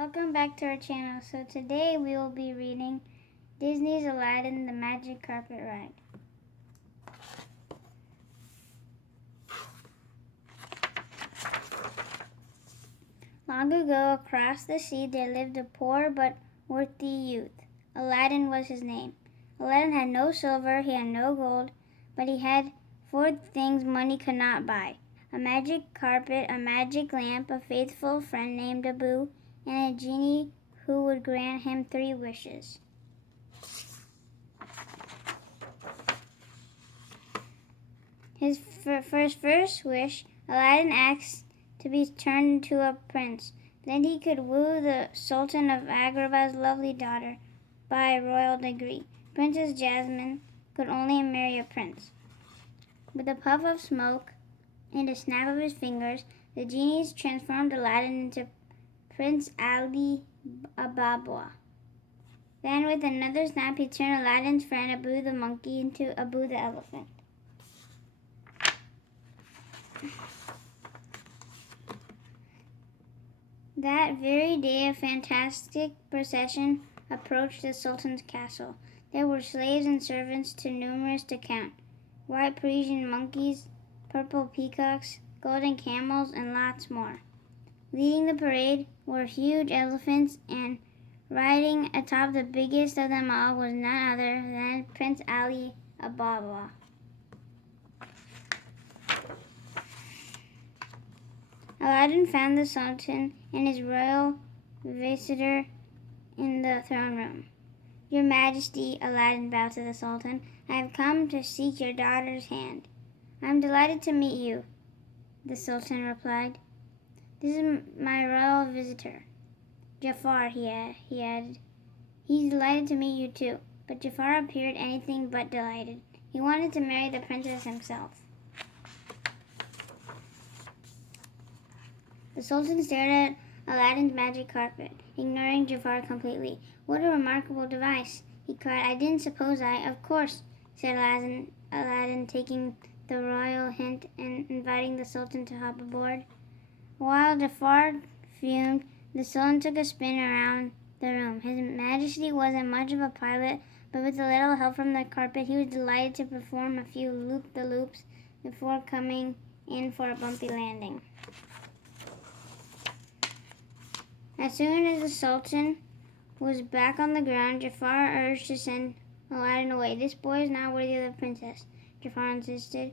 Welcome back to our channel. So today we will be reading Disney's Aladdin, the Magic Carpet Ride. Long ago, across the sea, there lived a poor but worthy youth. Aladdin was his name. Aladdin had no silver, he had no gold, but he had four things money could not buy: a magic carpet, a magic lamp, a faithful friend named Abu, and a genie who would grant him three wishes. For his first wish, Aladdin asked to be turned into a prince. Then he could woo the Sultan of Agrabah's lovely daughter by royal decree. Princess Jasmine could only marry a prince. With a puff of smoke and a snap of his fingers, the genies transformed Aladdin into Prince Ali Ababa. Then with another snap, he turned Aladdin's friend Abu the monkey into Abu the elephant. That very day, a fantastic procession approached the Sultan's castle. There were slaves and servants too numerous to count: white Parisian monkeys, purple peacocks, golden camels, and lots more. Leading the parade were huge elephants, and riding atop the biggest of them all was none other than Prince Ali Ababa. Aladdin found the Sultan and his royal visitor in the throne room. "Your Majesty," Aladdin bowed to the Sultan, "I have come to seek your daughter's hand." "I am delighted to meet you," the Sultan replied. "This is my royal visitor, Jafar," he added. "He's delighted to meet you too." But Jafar appeared anything but delighted. He wanted to marry the princess himself. The Sultan stared at Aladdin's magic carpet, ignoring Jafar completely. "What a remarkable device!" he cried. "I didn't suppose Of course," said Aladdin, taking the royal hint and inviting the Sultan to hop aboard. While Jafar fumed, the Sultan took a spin around the room. His Majesty wasn't much of a pilot, but with a little help from the carpet, he was delighted to perform a few loop-the-loops before coming in for a bumpy landing. As soon as the Sultan was back on the ground, Jafar urged to send Aladdin away. "This boy is not worthy of the princess," Jafar insisted.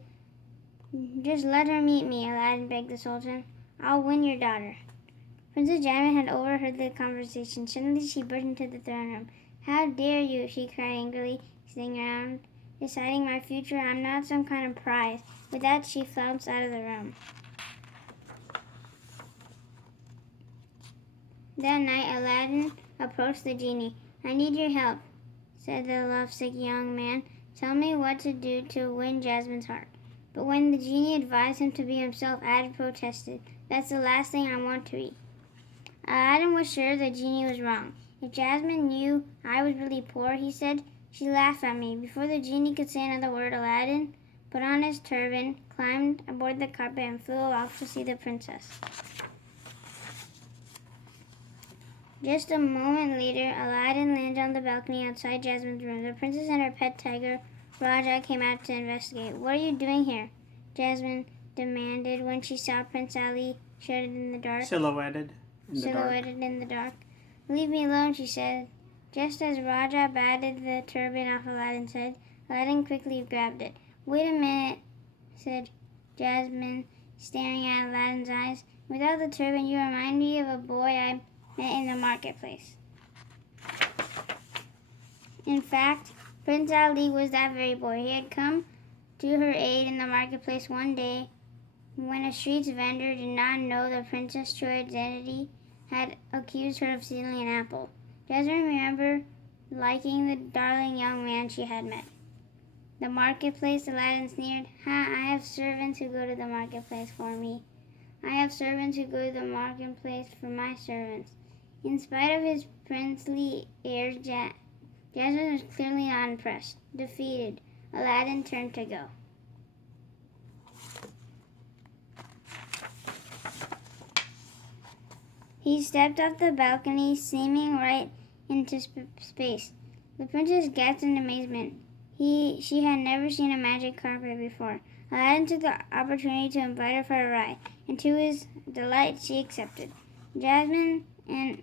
"Just let her meet me," Aladdin begged the Sultan. "I'll win your daughter." Princess Jasmine had overheard the conversation. Suddenly she burst into the throne room. "How dare you?" she cried angrily, sitting around. "Deciding my future? I'm not some kind of prize." With that, she flounced out of the room. That night, Aladdin approached the genie. "I need your help," said the lovesick young man. "Tell me what to do to win Jasmine's heart." But when the genie advised him to be himself, Aladdin protested. "That's the last thing I want to eat." Aladdin was sure the genie was wrong. "If Jasmine knew I was really poor," he said, "she'd laugh at me." Before the genie could say another word, Aladdin put on his turban, climbed aboard the carpet, and flew off to see the princess. Just a moment later, Aladdin landed on the balcony outside Jasmine's room. The princess and her pet tiger, Raja, came out to investigate. "What are you doing here?" Jasmine demanded when she saw Prince Ali shrouded in the dark. Silhouetted in the dark. "Leave me alone," she said. Just as Raja batted the turban off Aladdin's head, Aladdin quickly grabbed it. "Wait a minute," said Jasmine, staring at Aladdin's eyes. "Without the turban, you remind me of a boy I met in the marketplace." In fact, Prince Ali was that very boy. He had come to her aid in the marketplace one day when a street vendor did not know the princess' true identity, had accused her of stealing an apple. Jasmine remembered liking the darling young man she had met. "The marketplace," Aladdin sneered. "Ha, I have servants who go to the marketplace for me. I have servants who go to the marketplace for my servants." In spite of his princely airs, Jasmine was clearly not impressed. Defeated, Aladdin turned to go. He stepped off the balcony, seeming right into space. The princess gasped in amazement. She had never seen a magic carpet before. Aladdin took the opportunity to invite her for a ride, and to his delight, she accepted. Jasmine and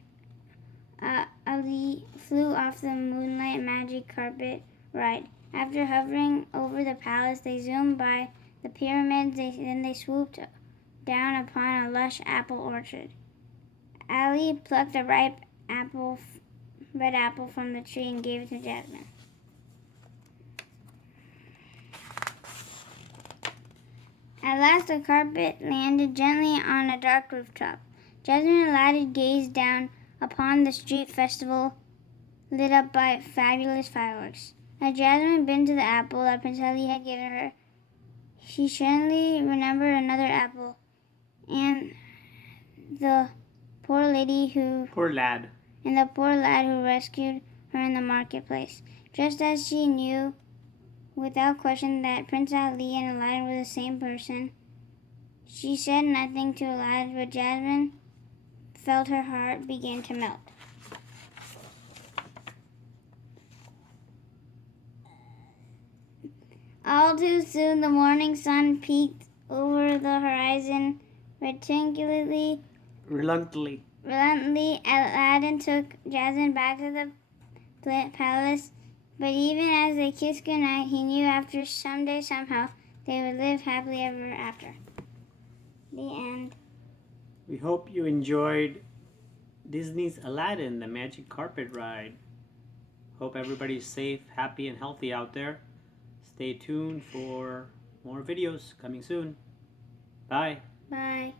Ali flew off the moonlight magic carpet ride. After hovering over the palace, they zoomed by the pyramids, then they swooped down upon a lush apple orchard. Ali plucked a ripe red apple from the tree and gave it to Jasmine. At last, the carpet landed gently on a dark rooftop. Jasmine and Aladdin gazed down upon the street festival lit up by fabulous fireworks. As Jasmine bit into the apple that Prince Ali had given her, she suddenly remembered another apple and the poor lad who rescued her in the marketplace. Just as she knew without question that Prince Ali and Aladdin were the same person, she said nothing to Aladdin, but Jasmine felt her heart begin to melt. All too soon, the morning sun peeked over the horizon. Reluctantly, Aladdin took Jasmine back to the palace, but even as they kissed goodnight, he knew after someday, somehow, they would live happily ever after. The end. We hope you enjoyed Disney's Aladdin, the magic carpet ride. Hope everybody's safe, happy, and healthy out there. Stay tuned for more videos coming soon. Bye. Bye.